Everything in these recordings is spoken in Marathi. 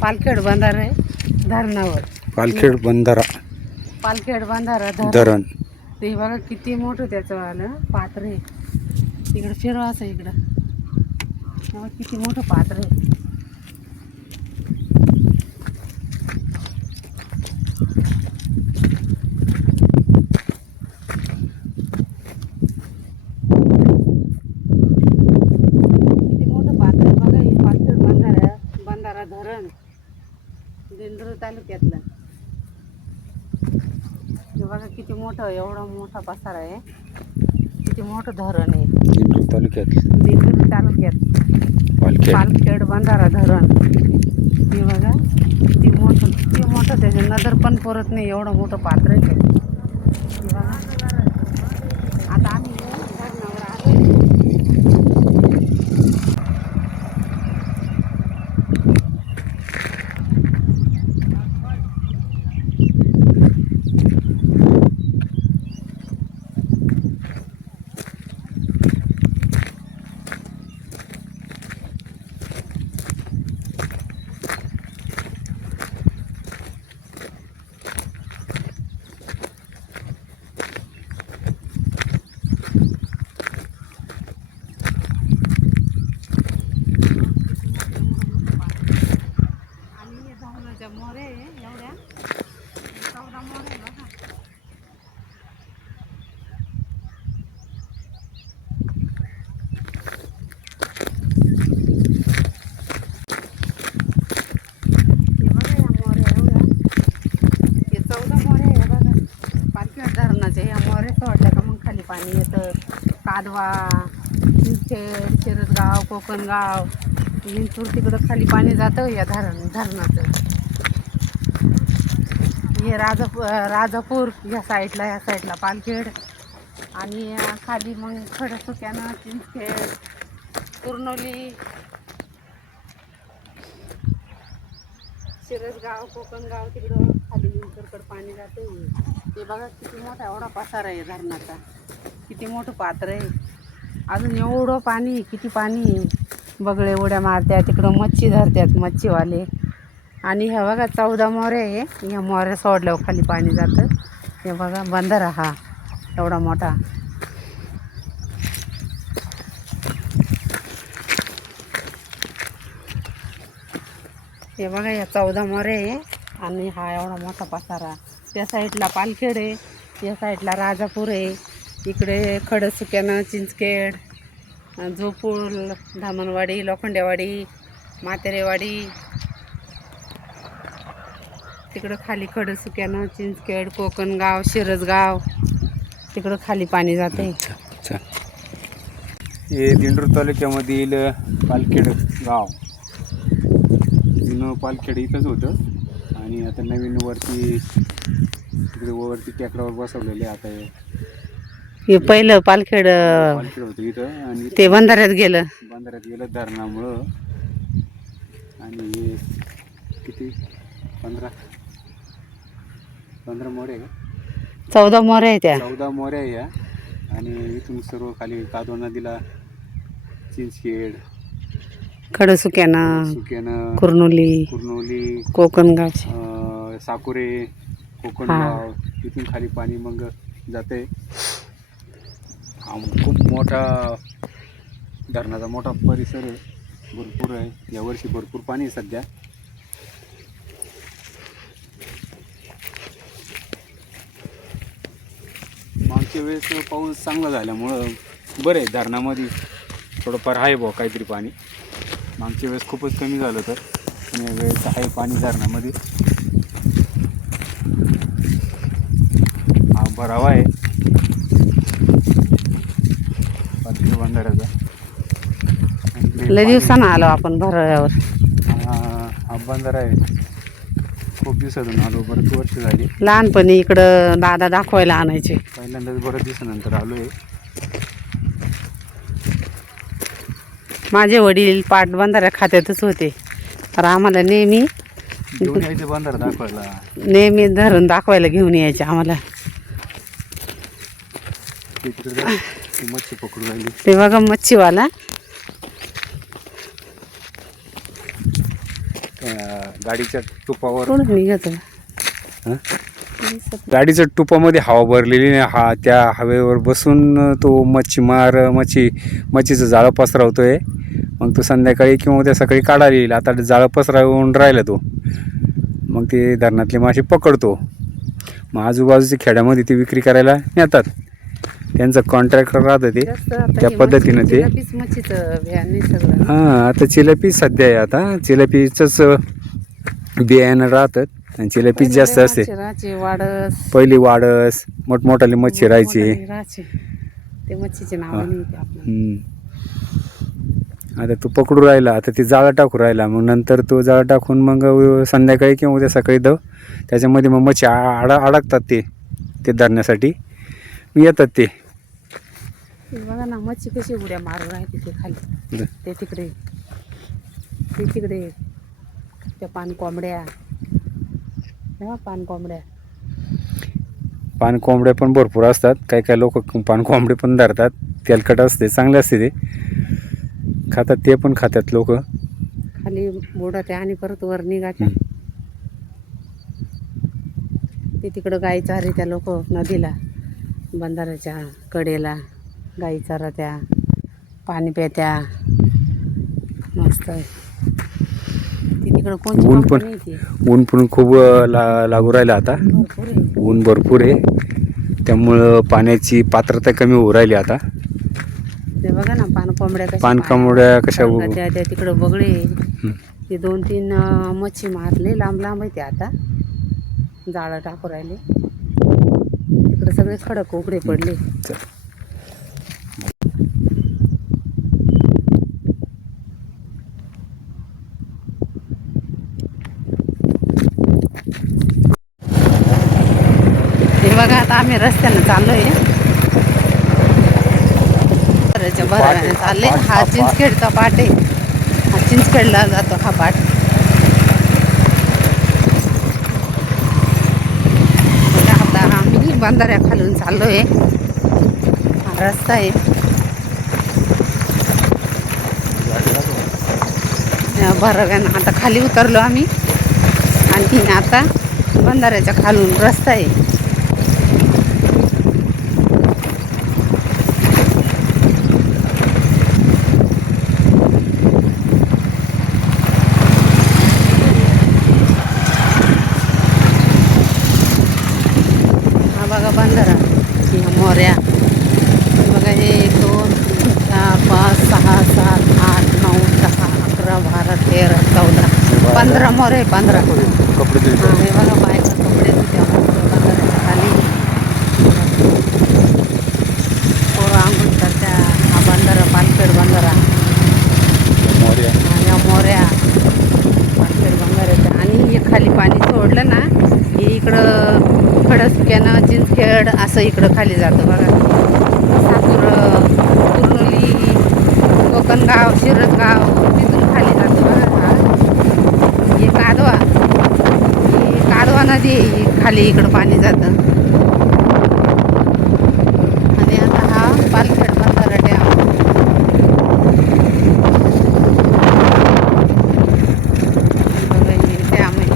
पालखेड बंधारे धरणावर पालखेड बंधारा धरण. ते बघा किती मोठं त्याचं आलं पात्र आहे. इकडं फिरवा असं इकडं बघा किती मोठं पात्र आहे. किती मोठं पात्र आहे बघा. हे पालखेड बंधारा धरण दिंडोरी तालुक्यातलं. हे बघा किती मोठं, एवढा मोठा पसारा आहे. किती मोठं धरण आहे दिंडोरी तालुक्यात पालखेड बंधारा धरण. हे बघा किती मोठं त्याचे नजर पण पुरत नाही, एवढं मोठं पात्र आहे ते. हे बघा आता आम्ही धरणावर आलो. मोरे एवढ्या 14 मोरे बघा. हे बघा या मोरे एवढ्या, हे 14 मोरे आहे बघा. पालखेड धरणाचे ह्या मोरे सोडल्या का मग खाली पाणी येतं. कादवा, शिरसगाव, कोकणगाव, विंचूर तिकडं खाली पाणी जातं या धरणाचं. हे राजापूर या साईडला पालखेड आणि खाली मग खडसुक्यानं चिंचखेड, कुर्नोली, शिरसगाव, कोकणगाव तिकडं खाली विंचूरकडं पाणी जातं. ते बघा किती मोठा एवढा पसारा आहे धरणाचा. किती मोठं पात्र आहे. अजून एवढं पाणी, किती पाणी. बगळे उड्या मारतात तिकडं, मच्छी धरतात मच्छीवाले. आणि ह्या बघा 14 मोरे आहे. ह्या मोऱ्या सोडल्यावर खाली पाणी जातं. हे बघा बंधारा हा एवढा मोठा. हे बघा या 14 मोरे आहे आणि हा एवढा मोठा पसारा. त्या साईडला पालखेड आहे, या साईडला राजापूर आहे, इकडे खडसुक्यानं चिंचखेड, जोपूर, धामणवाडी, लोखंडेवाडी, मातेरेवाडी, तिकडं खाली खडसुक्यानं चिंचखेड, कोकणगाव, शिरसगाव तिकडं खाली पाणी जाते. हे दिंडोरी तालुक्यामधील पालखेड गाव. जुनं पालखेड इथंच होतं आणि आता नवीन वरती टेकडावर बसवलेले. आता हे पहिलं पालखेड होतं इथं आणि ते बंधाऱ्यात गेलं धरणामुळं. आणि हे किती 15 मोरे आहे का? 14 मोरे आहे त्या. 14 मोऱ्या आहे ह्या. आणि इथून सर्व खाली कादवा नदीला चिंचखेड, खडसुक्यानं, कुर्नोली, कोकणगाव, साकुरे, कोकणगाव इथून खाली पाणी मग जाते. खूप मोठा धरणाचा मोठा परिसर आहे, भरपूर आहे. यावर्षी भरपूर पाणी आहे सध्या. मागच्या वेळेस पाऊस चांगला झाल्यामुळं बरं आहे, धरणामध्ये थोडंफार आहे बुवा काहीतरी पाणी. मागच्या वेळेस खूपच कमी झालं तर, पण या वेळेस आहे पाणी धरणामध्ये. हा भरावा आहे पालखेड बंधाऱ्याचा. लय दिवसानं आलो आपण भराव्यावर. हा बंधारा आहे, खूप दिवसातून आलो, बरेच वर्ष झाली. लहानपणी इकडं दादा दाखवायला आणायचे. पहिल्यांदाच बऱ्याच दिवसानंतर आलो आहे. माझे वडील पाटबंधाऱ्या खात्यातच होते, तर आम्हाला नेहमी घेऊन यायचे बंधारा दाखवायला. नेहमी धरण दाखवायला घेऊन यायचे आम्हाला. मच्छी पकडून राहिली ते बघा मच्छीवाला. गाडीच्या टुपावर कोण निघत हं? गाडीच्या टुपामध्ये हवा भरलेली नाही. त्या हवेवर बसून तो मच्छीचं जाळं पसरवतोय. मग तो संध्याकाळी किंवा उद्या सकाळी काढायला येईल. आता जाळं पसरवून राहिला तो, मग ते धरणातले मासे पकडतो. मग आजूबाजूच्या खेड्यामध्ये ती विक्री करायला नेतात. त्यांचं कॉन्ट्रॅक्टर राहतं ते, त्या पद्धतीनं ते. हां, आता चिलापी सध्या आहे. आता चिलापीचंच बियाणं राहतात आणि चिलापीच जास्त असते. पहिली वाडस मोठमोठाले मच्छी राहायचे. ते मच्छीचे नाव आता तो पकडू राहिला, आता ते जाळं टाकू राहिला. मग नंतर तो जाळं टाकून मग संध्याकाळी किंवा उद्या सकाळी त्याच्यामध्ये मग मच्छी अडकतात ते धरण्यासाठी येतात ते. बघा ना मच्छी कशी उड्या मारून राहते ते खाली. ते तिकडे त्या पानकोंबड्या पण भरपूर असतात. काही लोक पानकोंबडे पण धरतात. तेलकट असते, चांगले असते, ते खातात. ते पण खातात लोक. खाली बुडत आणि परत वर निघातात. ते तिकडं गाई चारी लोक नदीला, बंधाऱ्याच्या कडेला गाई चारत्या, पाणी प्यात्या. मस्त आहे तिकडं. कोणती ऊन पण खूप लागू राहिलं आता. ऊन भरपूर आहे, त्यामुळं पाण्याची पात्रता कमी होऊ राहिली आता. ते बघा ना पानकोंबड्या कशा त्या तिकडं बगळे. ते 2-3 मच्छी मारले, लांब आहे ते. आता जाळं टाकू राहिले. तिकडे सगळे खडक उघडे पडले. हे बघा आता आम्ही रस्त्यानं चाललोय. भराव्याने चालले. हा चिंचखेडचा पाट आहे. हा चिंचखेडला जातो हा पाट. आता आम्ही बंधाऱ्या खालून चाललोय. हा रस्ता आहे. भराव्यानं आता खाली उतरलो आम्ही आणि आता बंधाऱ्याच्या खालून रस्ता आहे. बघा बंधारा, मोऱ्या बघा. हे 1 2 3 4 5 6 7 8 9 10 11 12 13 14 15 मोरे. 15 कपडे. हे बघा बायका कपडे धुत्या बंधाऱ्याच्या खाली. पोरं आंघोळ करत्या. हा बंधारा पालखेड बंधारा. या मोऱ्या पालखेड बंधाऱ्याच्या. आणि हे खाली पाणी सोडलं ना, हे इकडं खडसक्यानं चिंचखेड असं इकडं खाली जातं बघा. सातूर, कुर्नुली, कोकणगाव, शिरसगाव तिथून खाली जातं बघा. हे कादवा नदी आहे. खाली इकडं पाणी जातं. आणि आता हा पालखेड बंधारा डॅम. बघा हे डॅम आहे.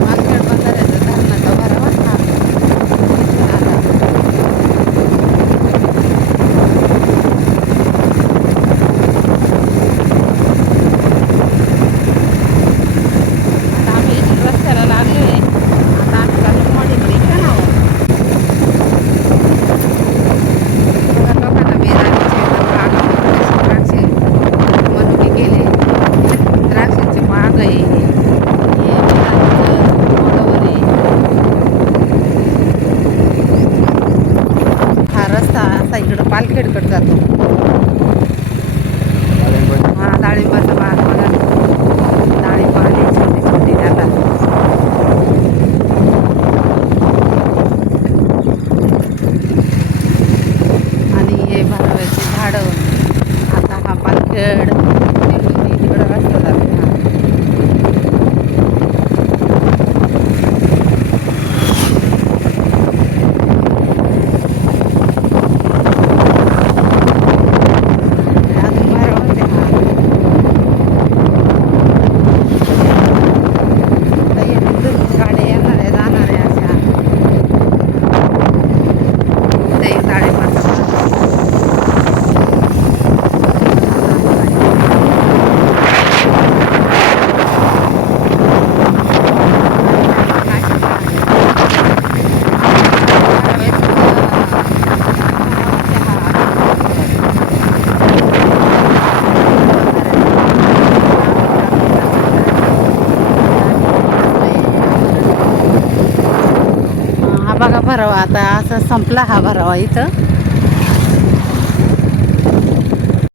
पालखेड बंधाऱ्याचा धरणाचा भरावा आता असा संपला हा भरावा इथं.